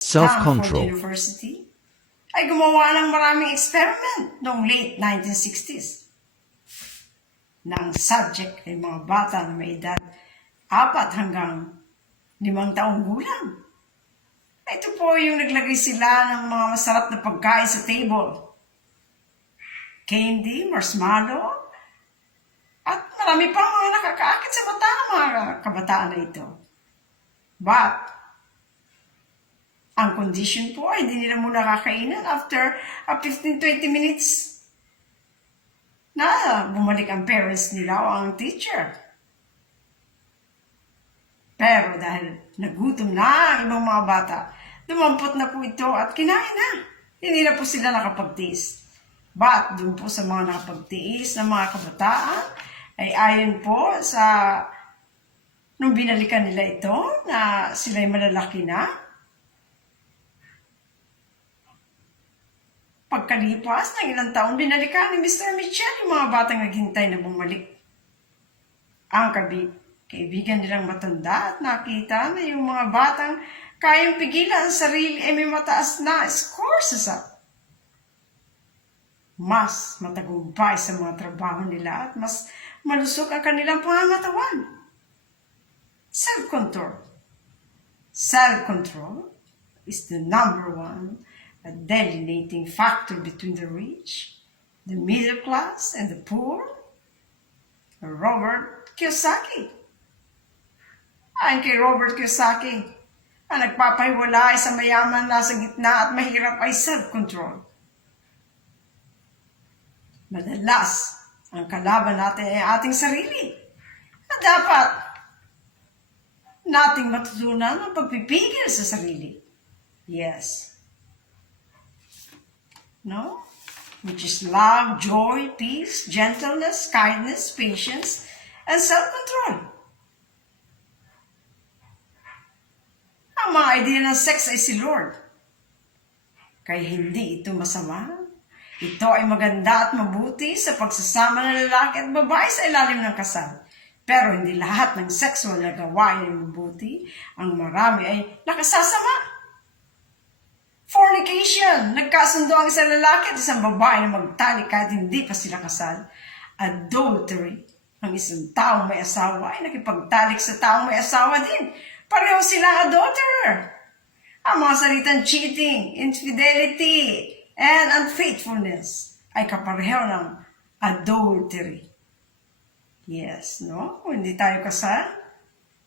Self-control. University ay gumawa ng maraming experiment noong late 1960s. Ng subject ay mga bata na may edad 4 hanggang 5 taong gulang. Ito po yung naglagay sila ng mga masarap na pagkain sa table. Candy, marshmallow, at marami pang mga nakakaakit sa mata ng mga kabataan na ito. But, ang condition po ay hindi nila muna kakainan after 15-20 minutes na bumalik ang parents nila o ang teacher. Pero dahil nagutom na ang ibang mga bata, dumampot na po ito at kinain na. Hindi na po sila nakapagtiis. But dun po sa mga nakapagtiis ng mga kabataan, ay ayon po sa nung binalikan nila ito na sila'y malalaki na, pagkalipas ng ilang taon, binalikan ni Mr. Mitchell yung mga batang naghintay na bumalik. Ang kaibigan nilang matanda at nakita na yung mga batang kayang pigilan ang sarili ay may mataas na score sa mas matagumpay sa mga trabaho nila at mas malusog ang kanilang pangangatawan. Self-control. Self-control is the number one delineating factor between the rich, the middle class, and the poor. Robert Kiyosaki. Ayon kay Robert Kiyosaki, ang nagpapahiwalay sa mayaman na sa gitna at mahirap ay self-control. Madalas, ang kalaban natin ay ating sarili. At dapat nating matutunan ang pagpipigil sa sarili. Yes. No? Which is love, joy, peace, gentleness, kindness, patience, and self-control. Ang mga idea ng sex ay si Lord. Kaya hindi ito masama. Ito ay maganda at mabuti sa pagsasama ng lalaki at babae sa ilalim ng kasal. Pero hindi lahat ng sexual na gawain ay mabuti. Ang marami ay nakasasama. Fornication. Nagkasundo ang isang lalaki at isang babae na magtalik kahit hindi pa sila kasal. Adultery. Ang isang taong may asawa ay nakipagtalik sa taong may asawa din. Pareho silang adulterer. Ang mga salitang cheating, infidelity, and unfaithfulness ay kapareho ng adultery. Yes, no? Kung hindi tayo kasal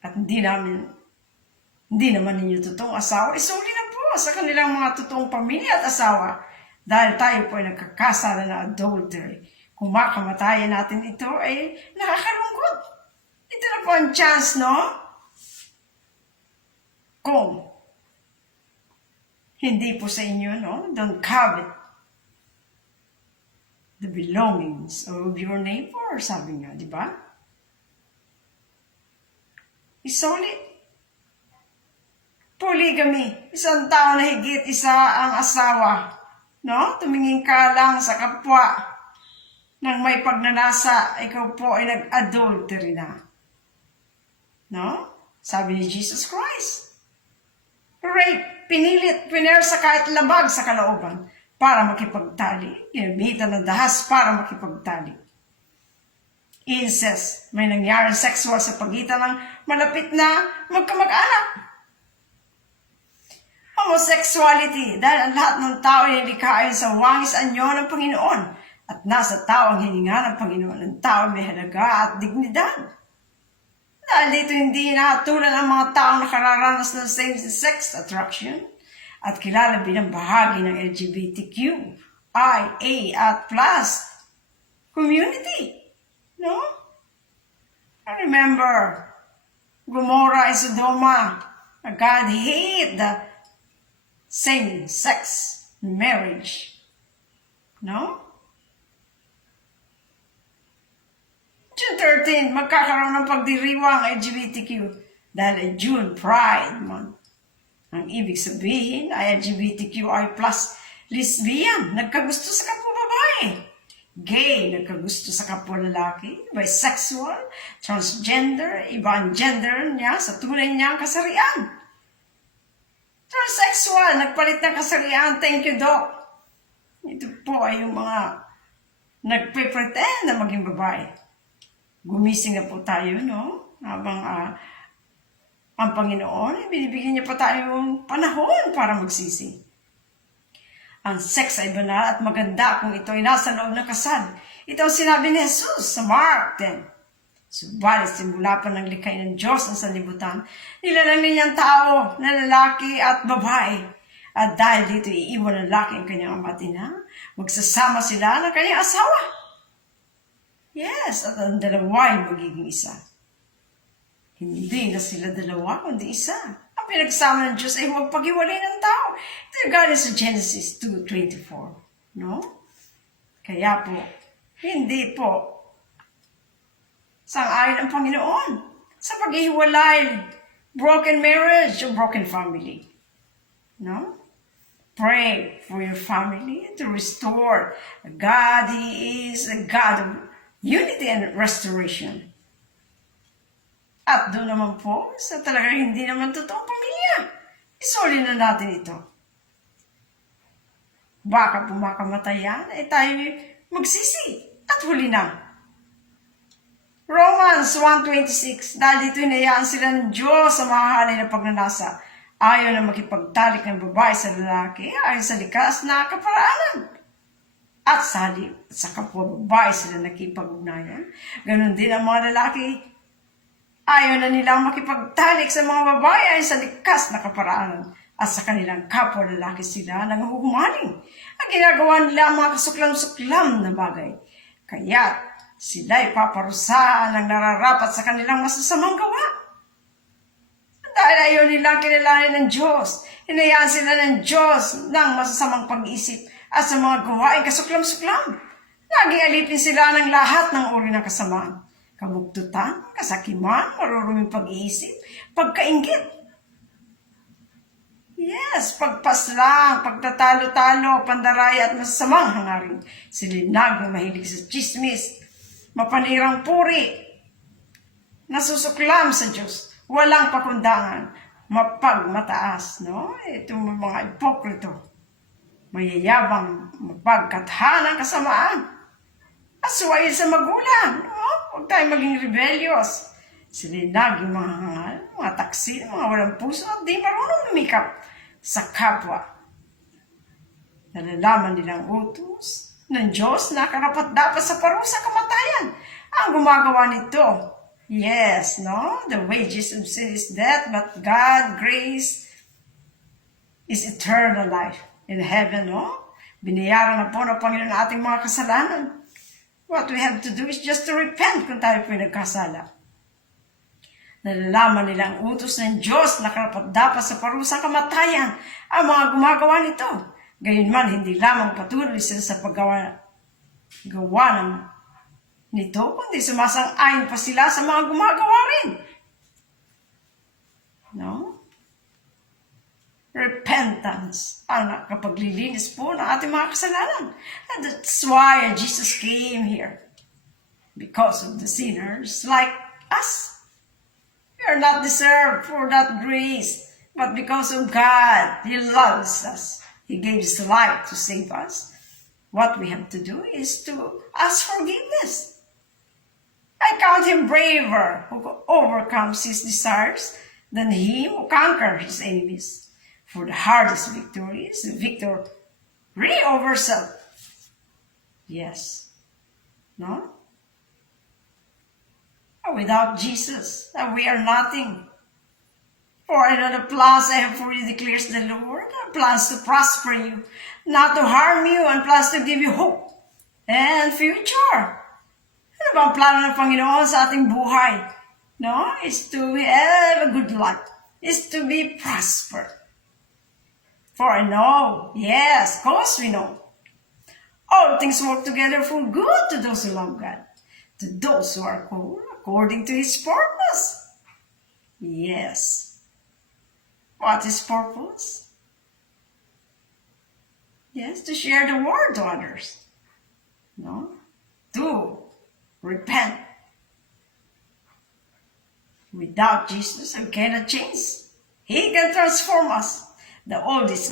at hindi naman ninyo totoong asawa, isuli na po sa kanilang mga totoong pamilya at asawa dahil tayo po ay nagkakasala na adultery. Kung makamatayan natin ito ay nakakalungkot. Ito na po ang chance, no? Kung hindi po sa inyo, no? Don't covet the belongings of your neighbor, sabi niya, di ba? Isoli. Polygamy. Isang tao na higit isa ang asawa. No? Tumingin ka lang sa kapwa nang may pagnanasa, ikaw po ay nag-adultery na. No? Sabi ni Jesus Christ. Rape, pinilit, pinersa kahit labag sa kalooban para makipagtali. Ginamitan ng dahas para makipagtali. Incest, may nangyaring sexual sa pagitan ng malapit na magkamag-anak. Homosexuality, dahil ang lahat ng tao ay nilikha ayon sa wangis anyo ng Panginoon at nasa tao ang hininga ng Panginoon. Ang tao may halaga at dignidad. Dahil dito hindi nahatulan ang mga taong nakararanas ng same-sex attraction at kilala bilang bahagi ng LGBTQIA at plus community. No? I remember Gomorrah and Sodoma. God hate the same-sex marriage. No? June 13, magkakaroon ng pagdiriwang ang LGBTQ dahil ay June Pride Month. Ang ibig sabihin ay LGBTQI+, lesbian, nagkagusto sa kapwa babae. Gay, nagkagusto sa kapwa lalaki. Bisexual, transgender, iba ang gender niya sa tunay niyang kasarian. Transsexual, nagpalit ng kasarian. Thank you, Doc. Ito po ay yung mga nagpe-pretend na maging babae. Gumising na po tayo, no? Habang ang Panginoon, binibigyan niya pa tayo ng panahon para magsisi. Ang sex ay banal at maganda kung ito ay nasa loob ng kasal. Ito ang sinabi ni Jesus sa Mark 10. Subalit simula pa ng likay ng Diyos ang sanlibutan, nilalang niyang tao na lalaki at babae. At dahil dito iiwan ng lalaki ang kanyang ama at ina, magsasama sila ng kanyang asawa. Yes, at ang dalawa ay magiging isa. Hindi na sila dalawa, kundi isa. Ang pinagsama ng Diyos ay huwag paghiwalay ng tao. Ito yung galing sa Genesis 2:24. No? Kaya po, hindi po sang-ayon ang Panginoon sa paghihiwalay, broken marriage o broken family. No? Pray for your family to restore. God, He is a God of unity and restoration. At doon naman po, sa talagang hindi naman totoong pamilya, isoli na natin ito. Baka pumakamatayan, ay tayo magsisi at huli na. Romans 1:26, dahil dito hinayaan sila ng Diyos sa mahahalay na pagnanasa. Ayaw na makipagtalik ng babae sa lalaki ayon sa likas na kaparaanan. At sa halip, sa kapwa babae sila nakipag-ugnayan. Ganon din ang mga lalaki. Ayaw na nilang makipagtalik sa mga babae ayon sa likas na kaparaanan. At sa kanilang kapwa lalaki sila nanguhumaling. Ang ginagawa nila ang mga kasuklam-suklam na bagay. Kaya sila'y paparusahan ng nararapat sa kanilang masasamang gawa. Dahil ayaw nilang kilalanin ng Diyos, hinayaan sila ng Diyos ng masasamang pag-iisip at sa mga gawaing kasuklam-suklam. Naging alipin sila ng lahat ng uri ng kasamaan. Kabugtutan, kasakiman, maruruming pag-iisip, pagkainggit. Yes, pagpaslang, pagtatalo-talo, pandaraya at masasamang hangarin. Silinag na mahilig sa chismis, mapanirang puri, nasusuklam sa Diyos, walang pakundangan, mapagmataas, no? Itong mga ipokrito, mayayabang, mapagkathanang kasamaan, aswail sa magulang, no? Huwag tayo maging rebellious. Silinag yung mga hangal, mga taksil, mga walang puso, at di marunong lumikap sa kapwa. Nalalaman nilang utos ng Diyos na karapat-dapat sa parusa kamatayan ang gumagawa nito. Yes, no? The wages of sin is death, but God's grace is eternal life in heaven, no? Binayaran na po ng Panginoon ang ating mga kasalanan. What we have to do is just to repent kung tayo po nagkasala. Nalalaman nila ang utos ng Diyos na karapat-dapat sa parusang kamatayan ang mga gumagawa nito. Gayunman, hindi lamang patuloy sila sa paggawa nito, kundi sumasang-ayon pa sila sa mga gumagawa rin. No? Repentance ang nakapaglilinis po ng ating mga kasalanan. And that's why Jesus came here. Because of the sinners like us. We are not deserved for that grace. But because of God, He loves us. He gave His life to save us. What we have to do is to ask forgiveness. I count Him braver who overcomes his desires than him who conquers his enemies. For the hardest victory is the victory over self. Yes. No? Without Jesus, we are nothing. For I know the plans I have for you, declares the Lord, plans to prosper you, not to harm you, and plans to give you hope and future. Ano ba ang plano ng Panginoon sa ating buhay? No? Is to have a good life. Is to be prospered. For I know, yes, of course we know, all things work together for good to those who love God, to those who are called according to His purpose. Yes. What is purpose? Yes, to share the word to others. No? To repent. Without Jesus, we cannot change. He can transform us. The old is